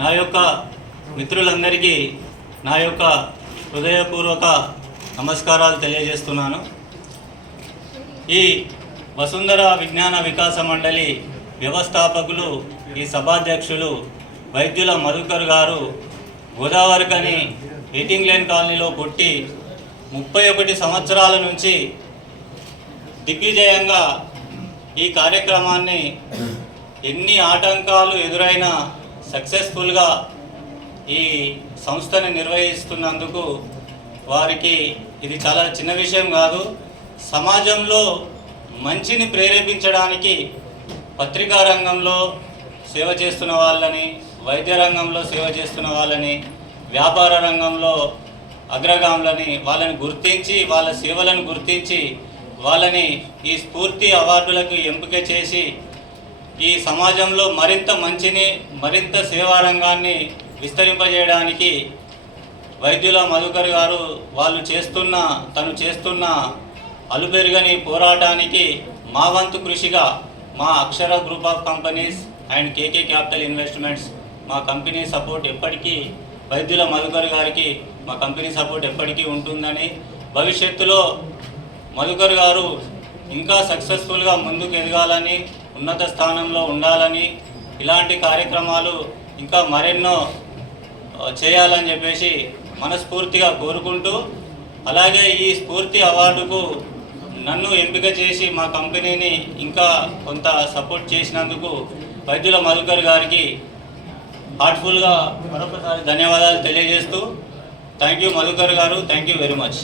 నా యొక్క మిత్రులందరికీ నా యొక్క హృదయపూర్వక నమస్కారాలు తెలియజేస్తున్నాను. ఈ వసుంధర విజ్ఞాన వికాస మండలి వ్యవస్థాపకులు, ఈ సభాధ్యక్షులు వైద్యుల మధుకర్ గారు గోదావరికని వెయిటింగ్ లైన్ కాలనీలో పుట్టి 31 సంవత్సరాల నుంచి దిగ్విజయంగా ఈ కార్యక్రమాన్ని ఎన్ని ఆటంకాలు ఎదురైనా సక్సెస్ఫుల్గా ఈ సంస్థని నిర్వహిస్తున్నందుకు వారికి ఇది చాలా చిన్న విషయం కాదు. సమాజంలో మంచిని ప్రేరేపించడానికి పత్రికా రంగంలో సేవ చేస్తున్న వాళ్ళని, వైద్య రంగంలో సేవ చేస్తున్న వాళ్ళని, వ్యాపార రంగంలో అగ్రగాములని వాళ్ళని గుర్తించి, వాళ్ళ సేవలను గుర్తించి వాళ్ళని ఈ స్ఫూర్తి అవార్డులకు ఎంపిక చేసి ఈ సమాజంలో మరింత మంచిని, మరింత సేవా రంగాన్ని విస్తరింపజేయడానికి వైద్యుల మధుకర్ గారు తను చేస్తున్న అలుపెరుగని పోరాటానికి మా వంతు కృషిగా మా Akshara group of companies and KK capital investments మా కంపెనీ సపోర్ట్ ఎప్పటికీ, వైద్యుల మధుకర్ గారికి మా కంపెనీ సపోర్ట్ ఎప్పటికీ ఉంటుందని, భవిష్యత్తులో మధుకర్ గారు ఇంకా సక్సెస్ఫుల్గా ముందుకు ఎదగాలని, ఉన్నత స్థానంలో ఉండాలని, ఇలాంటి కార్యక్రమాలు ఇంకా మరెన్నో చేయాలని చెప్పేసి మనస్ఫూర్తిగా కోరుకుంటూ, అలాగే ఈ స్ఫూర్తి అవార్డుకు నన్ను ఎంపిక చేసి మా కంపెనీని ఇంకా కొంత సపోర్ట్ చేసినందుకు వైద్యుల మధుకర్ గారికి హార్ట్ఫుల్గా మరొకసారి ధన్యవాదాలు తెలియజేస్తూ, థ్యాంక్ యూ మధుకర్ గారు, థ్యాంక్ యూ వెరీ మచ్.